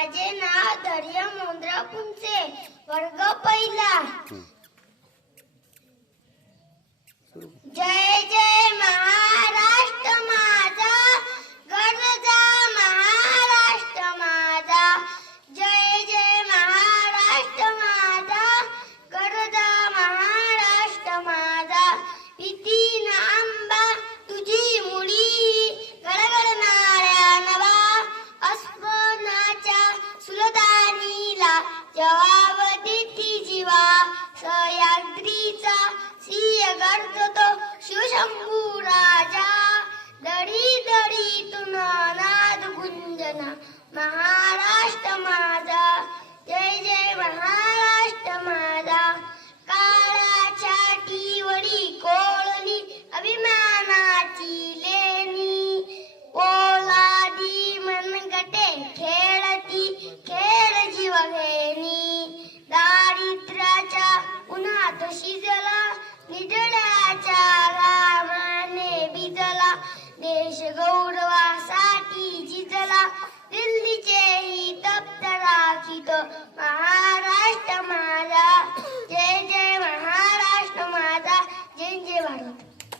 माझे नाव धैर्य मोंद्रा पुंचे, वर्ग पहिला. जय जय महाराष्ट्र माझा, गरजा महाराष्ट्र माझा. जय जय महाराष्ट्र माझा, गरजा महाराष्ट्र माझा. इति नांबा तुझी मुडी, गडगडणाऱ्या नवा. अस्मनाच्या सुलतानीला जवाब देती जीवा. सह्याद्रीचा सिंह गर्जतो शिवशंभू राजा. दडी दडीतून नाद गुंजना महाराष्ट्र माझा. जय जय महाराष्ट्र माझा. काळाच्या टिवडी कोळली अभिमानाची लेणी. पोलादी मनगटे खेळती खेळ जीव घेणी. दारिद्र्याच्या उन्हात शिजला, निधड्याच्या घामाने भिजला. देश गौरवासाठी झिजला, दिल्लीचेही तप्त राखीत